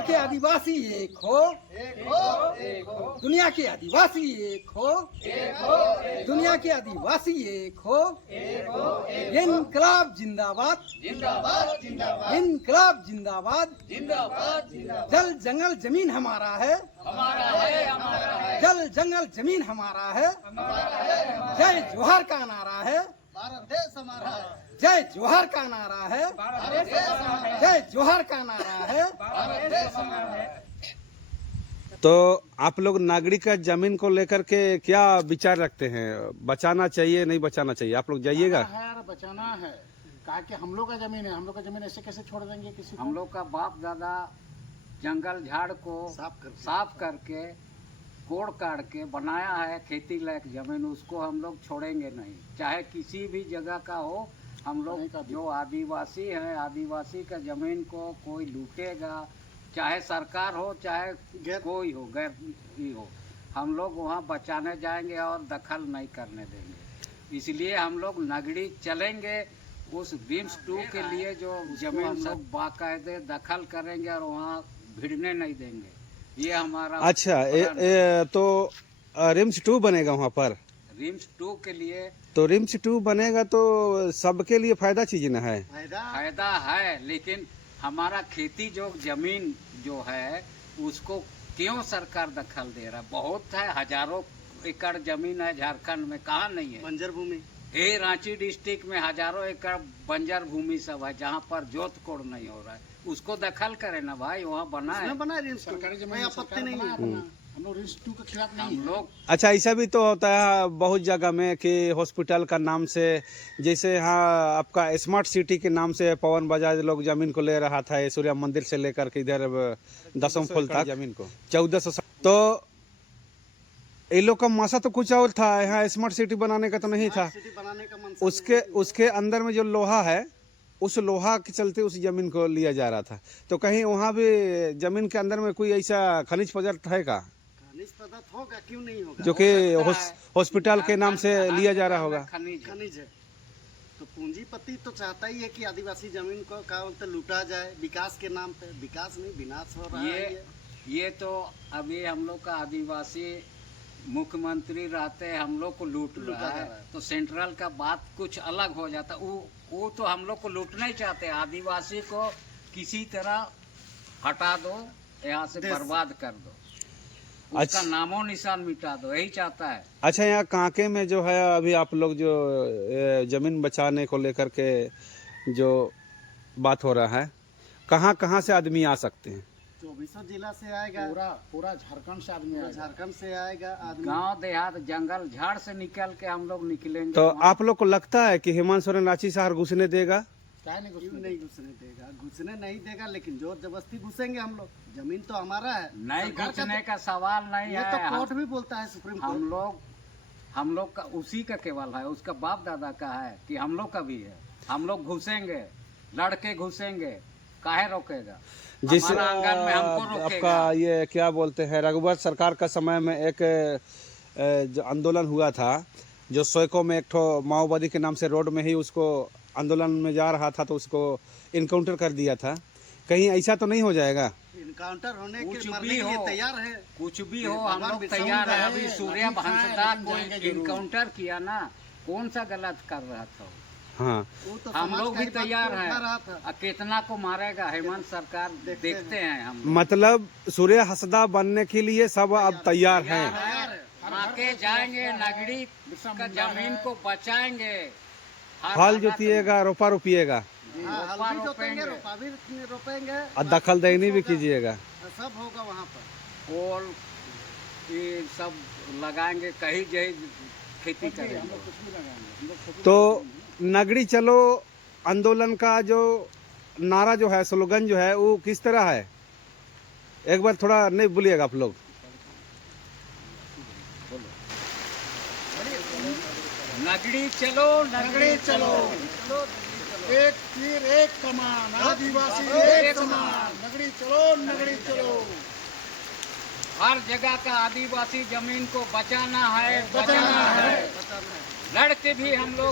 के आदिवासी एक हो, दुनिया के आदिवासी एक हो, दुनिया के आदिवासी एक हो। इनकलाब जिंदाबाद, इनकलाब जिंदाबाद। जल जंगल जमीन हमारा है, जल जंगल जमीन हमारा है। जय जोहर का नारा है, भारत देश हमारा है। जय जोहर का नारा है, जय जोहर का नारा है। तो आप लोग नागरिक का जमीन को लेकर के क्या विचार रखते हैं? बचाना चाहिए नहीं बचाना चाहिए? आप लोग जाइएगा? बचाना है, कहा कि हम लोग का जमीन है, हम लोग का जमीन ऐसे कैसे छोड़ देंगे किसी को? हम लोग का बाप दादा जंगल झाड़ को साफ करके कोड़ काट के बनाया है खेती लायक जमीन, उसको हम लोग छोड़ेंगे नहीं, चाहे किसी भी जगह का हो। हम लोग जो आदिवासी हैं, आदिवासी का जमीन को कोई लूटेगा, चाहे सरकार हो चाहे कोई हो, गैर ही हो, हम लोग वहाँ बचाने जाएंगे और दखल नहीं करने देंगे। इसलिए हम लोग नगड़ी चलेंगे, उस रिम्स 2 के लिए जो जमीन हम लोग बाकायदे दखल करेंगे और वहाँ भिड़ने नहीं देंगे। ये हमारा अच्छा तो रिम्स 2 बनेगा वहाँ पर? रिम्स 2 के लिए तो रिम्स 2 बनेगा तो सबके लिए फायदा चीज ना है? फायदा है, लेकिन हमारा खेती जो जमीन जो है उसको क्यों सरकार दखल दे रहा है? बहुत है, हजारों एकड़ जमीन है झारखंड में, कहाँ नहीं है बंजर भूमि? ये रांची डिस्ट्रिक्ट में हजारों एकड़ बंजर भूमि सब है जहाँ पर जोत कोड़ नहीं हो रहा है, उसको दखल करे ना भाई, वहाँ बना है। सरकारी जमीन, आपत्ति नहीं है, हम लोग रिम्स 2 के खिलाफ नहीं हम लोग अच्छा, ऐसा भी तो होता है बहुत जगह में कि हॉस्पिटल का नाम से, जैसे यहाँ आपका स्मार्ट सिटी के नाम से पवन बजाज लोग जमीन को ले रहा था, सूर्य मंदिर से लेकर के इधर 10 फुल तक जमीन को 1400। तो इन लोग का मासा तो कुछ और था, यहाँ स्मार्ट सिटी बनाने का तो नहीं था। उसके अंदर में जो लोहा है, उस लोहा के चलते उस जमीन को लिया जा रहा था। तो कहीं वहाँ भी जमीन के अंदर में कोई ऐसा खनिज पदार्थ है का? खनिज पदार्थ होगा, क्यों नहीं होगा? जो कि हॉस्पिटल के नाम से लिया जा रहा होगा। खनिज है तो पूंजीपति तो चाहता ही है कि आदिवासी जमीन को का लूटा जाए विकास के नाम पे। विकास नहीं, विनाश हो रहा है। ये तो अभी हम लोग का आदिवासी मुख्यमंत्री रहते हैं, हम लोग को लूट रहा है, तो सेंट्रल का बात कुछ अलग हो जाता। वो तो हम लोग को लूटना ही चाहते हैं, आदिवासी को किसी तरह हटा दो, यहाँ से बर्बाद कर दो, उसका नामो निशान मिटा दो, यही चाहता है। अच्छा, यहाँ कांके में जो है अभी आप लोग जो जमीन बचाने को लेकर के जो बात हो रहा है, कहाँ कहाँ से आदमी आ सकते हैं? 24 जिला से आएगा, पूरा झारखंड से आदमी, झारखंड से आएगा आदमी। गांव देहात जंगल झाड़ से निकल के हम लोग निकलेंगे। तो आप लोग को लगता है कि हेमंत सोरेन रांची शहर घुसने देगा? नहीं घुसने देगा, घुसने नहीं देगा, लेकिन जोर जबरदस्ती घुसेंगे हम लोग। जमीन तो हमारा है, नहीं घुसने का सवाल नहीं है। तो कोर्ट भी बोलता है, सुप्रीम कोर्ट। हम लोग का उसी का केवल है, उसका बाप दादा का है कि हम लोग का भी है। हम लोग घुसेंगे, लड़के घुसेंगे, काहे रोकेगा? जिस आंगन में हमको रोकेगा। आपका ये क्या बोलते हैं, रघुवर सरकार का समय में एक जो आंदोलन हुआ था, जो सोयको में एक ठो माओवादी के नाम से रोड में ही उसको आंदोलन में जा रहा था तो उसको इनकाउंटर कर दिया था। कहीं ऐसा तो नहीं हो जाएगा? इनकाउंटर होने के मरने के लिए तैयार है, कुछ भी हो, हम लोग तैयार है। अभी सूर्य हंसदा को इनकाउंटर किया ना, कौन सा गलत कर रहा था? हाँ, तो हम लोग भी तैयार हैं। कितना को मारेगा हेमंत सरकार, देखते हैं हम। मतलब सूर्य हंसदा बनने के लिए सब अब तैयार हैं। आके जाएंगे, नगड़ी का जमीन को बचाएंगे, हल जोतिएगा, रोपा रोपिएगा, रोपेंगे और दखल देनी भी कीजिएगा। सब होगा वहाँ पर। पोल ये सब लगाएंगे, कहीं जही खेती करेंगे। तो नगड़ी चलो आंदोलन का जो नारा जो है, स्लोगन जो है, वो किस तरह है? एक बार थोड़ा नहीं बोलिएगा आप लोग। नगड़ी चलो, नगड़ी चलो, एक तीर एक कमान, आदिवासी एक समान। नगड़ी चलो, नगड़ी चलो। हर जगह का आदिवासी जमीन को बचाना है, बचाना है। लड़के भी हम लोग